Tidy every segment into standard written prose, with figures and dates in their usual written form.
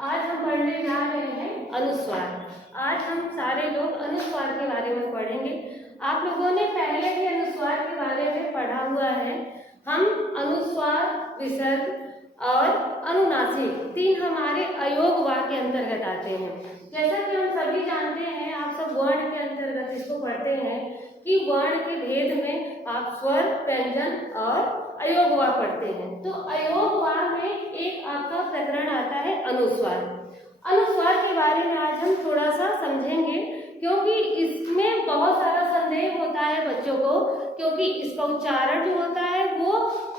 आज हम पढ़ने जा रहे हैं अनुस्वार। आज हम सारे लोग अनुस्वार के बारे में पढ़ेंगे। आप लोगों ने पहले भी अनुस्वार के बारे में पढ़ा हुआ है। हम अनुस्वार, विसर्ग और अनुनासिक तीन हमारे अयोग वाक्य के अंतर्गत आते हैं। जैसा कि हम सभी जानते हैं, आप सब वर्ण के अंतर्गत इसको पढ़ते हैं कि वर्ण के भेद में आप स्वर, व्यंजन और अयोग वाक्य पढ़ते हैं। तो अयोग वाक्य में एक आपका प्रकरण आता है अनुस्वार। अनुस्वार के बारे में आज हम थोड़ा सा समझेंगे, क्योंकि इसमें बहुत सारा संदेह होता है बच्चों को, क्योंकि इसका उच्चारण जो होता है वो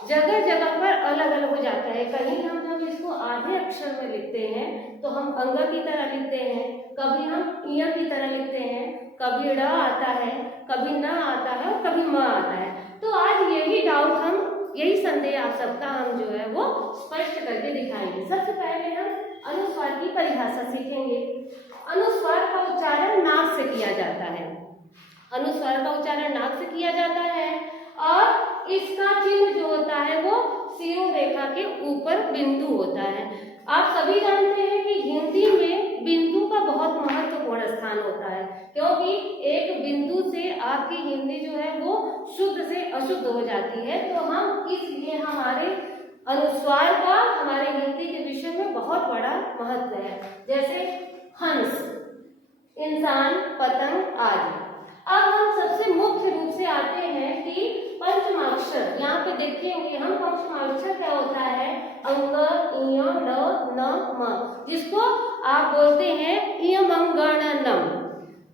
जगह जगह पर अलग अलग हो जाता है। कहीं हम जब इसको आधे अक्षर में लिखते हैं तो हम अंग की तरह लिखते हैं, कभी हम इय की तरह लिखते हैं, कभी ड़ आता है, कभी न आता है और कभी म आता है। तो आज यही डाउट हम, यही संदेह आप सबका हम जो है वो स्पष्ट करके दिखाएंगे। सबसे पहले हम अनुस्वार की परिभाषा सीखेंगे। अनुस्वार का उच्चारण नाक से किया जाता है। अनुस्वार का उच्चारण नाक से किया जाता है और इसका चिन्ह जो होता है वो सिरो रेखा के ऊपर बिंदु होता है। आप सभी जानते हैं कि हिंदी में बिंदु का बहुत महत्वपूर्ण स्थान होता है, क्योंकि एक बिंदु से आपकी हिंदी जो है वो शुद्ध से अशुद्ध हो जाती है। तो हम इसलिए हमारे अनुस्वार का हमारे हिंदी के विषय में बहुत बड़ा महत्व है। जैसे हंस, इंसान, पतंग आदि। अब हम सबसे मुख्य रूप से आते हैं कि पंचमाक्षर। यहाँ पे देखेंगे हम पंचमाक्षर क्या होता है, अंग, इय, ड, न, म, जिसको आप बोलते हैं इयमंगणनम।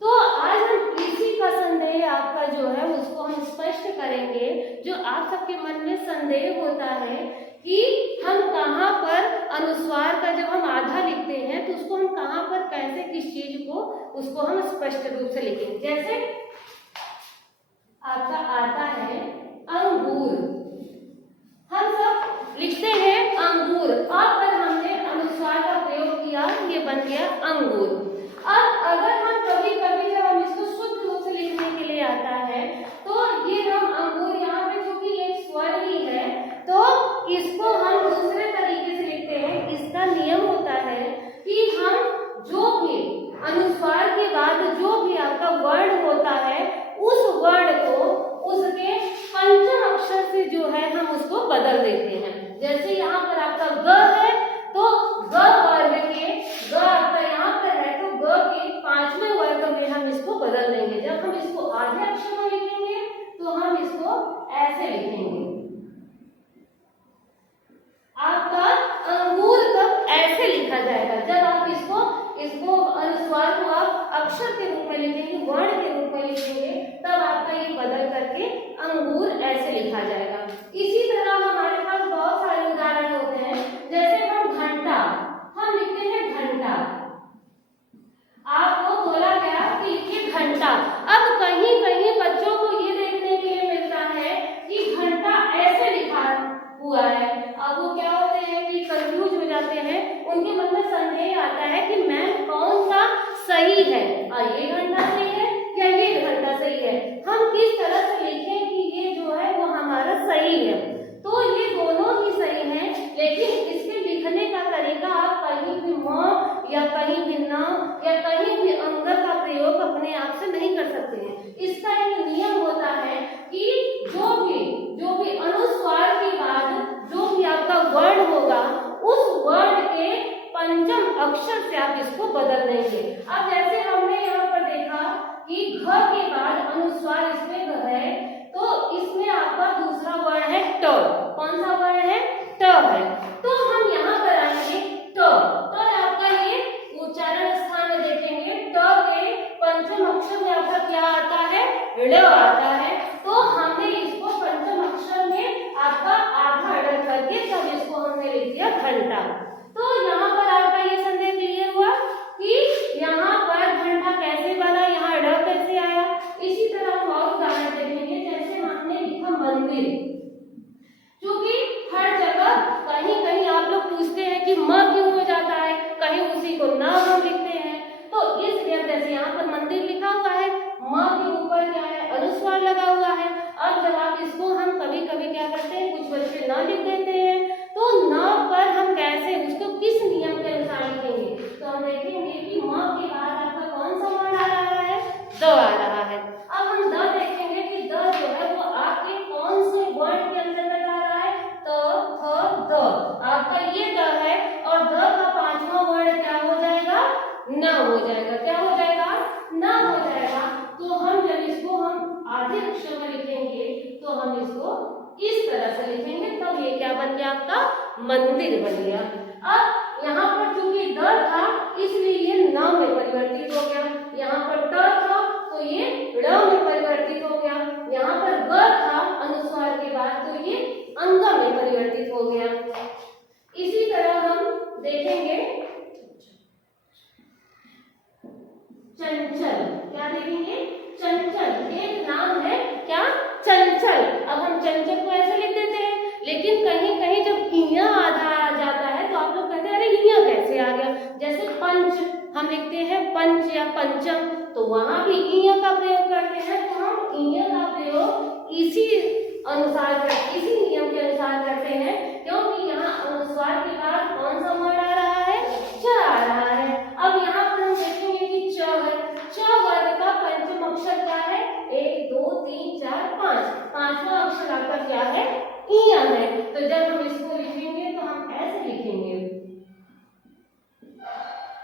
तो आज हम इसी का संदेह आपका जो है उसको हम स्पष्ट करेंगे। जो आप सबके मन में संदेह होता है कि हम कहाँ पर अनुस्वार का जब हम आधा लिखते हैं तो उसको हम कहाँ पर कैसे किस चीज को उसको हम स्पष्ट रूप से लिखेंगे। जैसे आपका आता है अंगूर, हम सब लिखते हैं अंगूर, और पर हमने अनुस्वार का प्रयोग किया, ये बन गया अंगूर। अब अगर हम कभी कभी जब हम इसको शुद्ध रूप से लिखने के लिए आता है तो ये हम अंगूर, यहाँ पे जो कि एक स्वर ही है, तो इसको हम दूसरे तरीके से लिखते हैं। इसका नियम होता है कि हम जो भी अनुस्वार के बाद जो भी आपका वर्ण होता है उस वर्ण को उसके पंचम अक्षर से जो है हम उसको बदल देते हैं। जैसे यहाँ पर आपका ग है तो ग वर्ग के, ग आपका यहाँ पर है तो ग के पांचवें वर्ग में हम इसको बदल देंगे। जब हम इसको आधे अक्षर में लिखेंगे तो हम इसको ऐसे लिखेंगे। आपका अंगूर तब ऐसे लिखा जाएगा। जब आप इसको अनुस्वार को आप अक्षर के रूप में लिखेंगे, वर्ण के रूप में लिखेंगे, तब आपका ये बदल करके अंगूर ऐसे लिखा जाएगा। इसी तरह हमारे पास बहुत सारे उदाहरण होते हैं। जैसे हम घंटा, हम लिखते हैं घंटा, आपको बोला गया कि लिखिए घंटा। अब कहीं कहीं बच्चों को ये देखने के लिए मिलता है कि घंटा ऐसे लिखा हुआ है। अब वो क्या होते हैं कि कंफ्यूज हो जाते हैं, उनके मन में संदेह आता है कि मैम कौन सा सही है, ये घंटा सही है या ये घंटा सही है, हम किस तरह से लिखें कि ये जो है वो हमारा सही है। तो ये दोनों ही सही हैं, लेकिन इसके लिखने का तरीका आप कहीं भी म या कहीं भी न या कहीं भी अंग का प्रयोग अपने आप से नहीं कर सकते हैं। इसका एक नियम होता है कि जो भी अनुस्वार के बाद जो भी आपका वर्ण होगा उस वर्ण के पंचम अक्षर से आप इसको बदल देंगे। अब जैसे हमने यहाँ पर देखा कि घ के बाद अनुस्वार इसमें घ है, तो इसमें आपका दूसरा वर्ण है ट। कौन सा वर्ण है? ट है। तो हम यहाँ पर आएंगे ट, तो आपका ये उच्चारण स्थान में देखेंगे ट के पंचम अक्षर में आपका क्या आता है? ड़ आता है। तो हमने इसको पंचम अक्षर में आपका आधा ड़ करके तब इसको हमने लिख दिया घंटा। तो यहाँ पर आपका ये संदेह क्लियर हुआ कि यहाँ पर घंटा कैसे बना, यहाँ ड़ कैसे आया। इसी तरह हम और उदाहरण देखेंगे। जैसे हमने लिखा मंदिर, क्योंकि हर जगह कहीं कहीं आप लोग पूछते हैं कि म क्यों हो जाता है, कहीं उसी को न हम लिखते हैं। तो इसलिए जैसे यहाँ पर मंदिर लिखा हुआ है, म के ऊपर क्या है? अनुस्वार लगा हुआ है। अब जब आप इसको हम कभी कभी क्या करते हैं, कुछ बच्चे न लिख देते हैं, तो न पर हम कैसे उसको किस नियम के अनुसार लिखेंगे? देखेंगे कि म के बाद आपका कौन सा वर्ण आ रहा है, द आ रहा है। अब हम द देखेंगे कि द जो है वो आपके कौन से वर्ण के अंतर्गत आ रहा है, त थ द, आपका ये द है और द का पांचवा वर्ण क्या हो जाएगा, न हो जाएगा। क्या हो जाएगा, न हो जाएगा। तो हम जब इसको हम आधे अक्षर में लिखेंगे तो हम इसको इस तरह से लिखेंगे, तब ये क्या बन गया, आपका मंदिर बन गया। अब यहाँ पर चूंकि द था इसलिए ये न में परिवर्तित हो गया, यहाँ पर ट था तो ये ड़ में परिवर्तित हो गया, यहाँ पर ग था अनुस्वार के बाद तो ये अंग में परिवर्तित हो गया। इसी तरह हम देखेंगे चंचल, क्या देखेंगे, चंचल, एक नाम है क्या, चंचल। अब हम चंचल को ऐसे लिख देते हैं, लेकिन कहीं कहीं जब इया आधा आ जाता है तो आप लोग कहते हैं अरे इया कैसे आ गया, जैसे पंच हम लिखते हैं पंच या पंचम, तो वहां भी इया का प्रयोग करते हैं। तो हम इया का प्रयोग इसी अनुसार करते, इसी नियम के अनुसार करते हैं, क्योंकि यहाँ अनुस्वार के बाद कौन सा वर्ण आ रहा है, च आ रहा है। अब यहाँ पर हम देखेंगे कि च है, च वर्ग का पंचम अक्षर क्या है, 1 2 3 4 5, पांचवा अक्षर आपका क्या है, इया है। तो जब हम इसको लिखेंगे तो हम ऐसे लिखेंगे।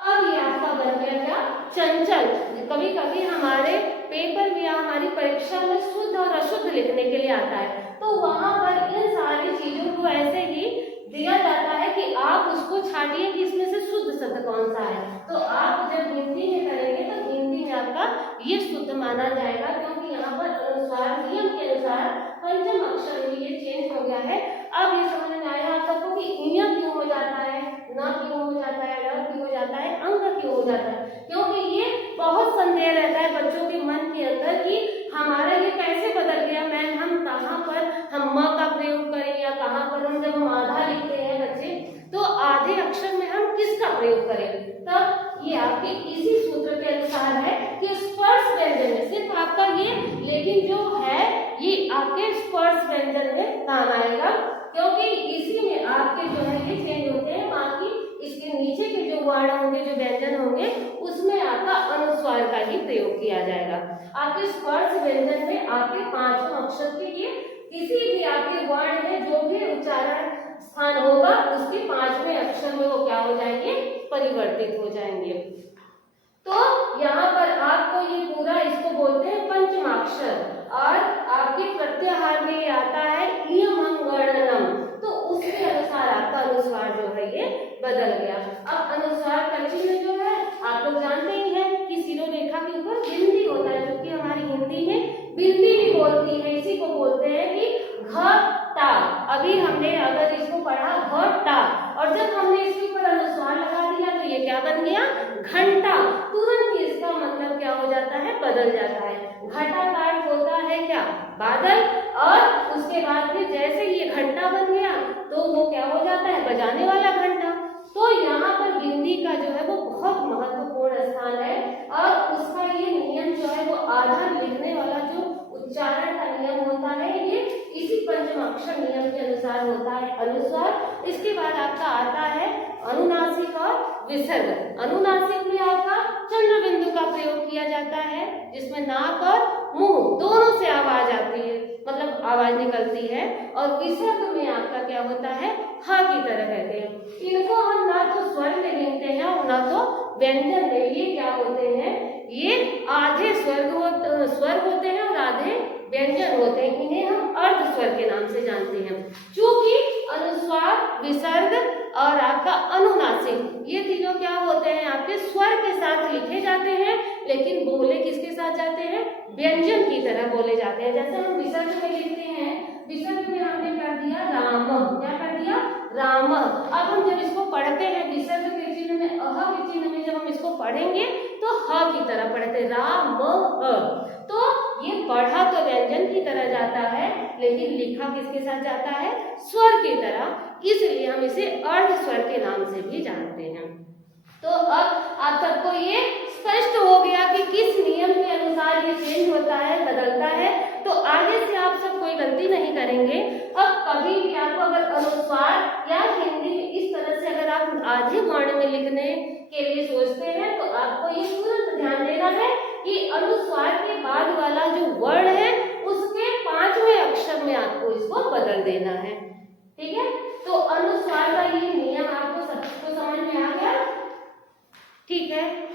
अब ये आपका बन गया क्या, चंचल। कभी कभी हमारे पेपर में या हमारी परीक्षा में शुद्ध और अशुद्ध लिखने के लिए आता है, तो वहां पर इन सारी चीजों को ऐसे ही दिया जाता है कि आप उसको छाटिए कि इसमें से शुद्ध शब्द कौन सा है। तो आप जब हिंदी में करेंगे तो हिंदी में आपका ये शुद्ध माना जाएगा, क्योंकि यहाँ पर अनुसार नियम के अनुसार पंचम अक्षर में ये चेंज हो गया है। अब ये समझ में आया आप सबको कि इया क्यों हो जाता है, न क्यों हो जाता है, ड क्यों हो जाता है, अंग क्यों हो जाता है, क्योंकि ये बहुत संदेह रहता है बच्चों के मन के अंदर कि हमारा ये कैसे बदल गया, मैम हम कहाँ पर हम म का प्रयोग करें या कहाँ पर हम जब हम आधा लिखते हैं बच्चे तो आधे अक्षर में हम किसका प्रयोग करें। तब ये आपके इसी सूत्र के अनुसार है कि स्पर्श व्यंजन में सिर्फ आपका ये, लेकिन जो है ये आपके स्पर्श व्यंजन में काम आएगा, क्योंकि इसी में आपके जो है ये चेंज होते हैं। बाकी इसके नीचे के जो वर्ण होंगे, जो व्यंजन होंगे, उसमें आपका अनुस्वार का ही प्रयोग किया जाएगा। आपके स्पर्श व्यंजन में आपके पांचों अक्षर के लिए किसी भी आपके वर्ण में जो भी उच्चारण स्थान होगा उसके पांचवें अक्षर में वो क्या हो जाएंगे, परिवर्तित हो जाएंगे। तो यहाँ पर आपको ये पूरा इसको बोलते हैं पंचमाक्षर, और आपके प्रत्याहार में ये आता है इयमंगणनम, तो उसके अनुसार आपका अनुस्वार जो है ये बदल गया। अब अनुस्वार कच्ची में जो है आप लोग जानते ही हैं कि शिरोरेखा के ऊपर बिंदी होता है, जो कि हमारी हिंदी में बिंदी भी बोलती है, इसी को बोलते हैं कि घटा। अभी हमने अगर इसको पढ़ा घटा, और जब हमने इसके ऊपर अनुस्वार लगा दिया तो ये क्या बन गया, घंटा। तुरंत ही इसका मतलब क्या हो जाता है, बदल जाता है। घटा का अर्थ होता है क्या, बादल, और उसके बाद फिर जैसे ये घंटा बन गया तो वो क्या हो जाता है, बजाने वाला घंटा। तो यहाँ पर बिंदी का जो है वो बहुत महत्वपूर्ण स्थान है, और उसका ये नियम जो है वो आधा लिखने वाला जो उच्चारण का नियम होता है ये इसी पंचमाक्षर नियम के अनुसार होता है अनुस्वार। इसके बाद आपका आता है अनुनासिक और विसर्ग। अनुनासिक में आपका चंद्र बिंदु का प्रयोग किया जाता है, जिसमें नाक और मुंह दोनों से आवाज आती है, मतलब आवाज निकलती है, और विसर्ग में आपका क्या होता है, हा की तरह कहते हैं। इनको हम ना तो स्वर में गिनते हैं और ना तो व्यंजन में। ये क्या होते हैं, ये आधे स्वर होते हैं और आधे व्यंजन होते हैं। इन्हें हम अर्ध स्वर के नाम से जानते हैं। चूंकि अनुस्वार, विसर्ग और आपका अनुनासिक ये तीनों क्या होते हैं, आपके स्वर के साथ लिखे जाते हैं, लेकिन बोले किसके साथ जाते हैं, व्यंजन की तरह बोले जाते हैं। जैसे हम विसर्ग में लिखते हैं, विसर्ग में हमने कर दिया राम, क्या कर दिया, राम। अब हम जब इसको पढ़ते हैं विसर्ग के चिन्ह में, अह के चिन्ह में जब हम इसको पढ़ेंगे तो ह की तरह पढ़ते, राम तो ये पढ़ा तो व्यंजन की तरह जाता है, लेकिन लिखा किसके साथ जाता है, स्वर की तरह, इसलिए हम इसे अर्ध स्वर के नाम से भी जानते हैं। तो अब आप सबको ये स्पष्ट हो गया कि किस नियम के अनुसार ये चेंज होता है, बदलता है। तो आगे से आप सब कोई गलती नहीं करेंगे। अब कभी भी आपको अगर अनुस्वार या हिंदी में इस तरह से अगर आप आधे वर्ण में लिखने के लिए सोचते हैं तो आपको ये तुरंत ध्यान देना है कि अनुस्वार के बाद वाला जो वर्ण है उसके 5वें अक्षर में आपको इसको बदल देना है। ठीक है, तो अनुस्वार का ये नियम आपको सबको समझ में आ गया। ठीक है।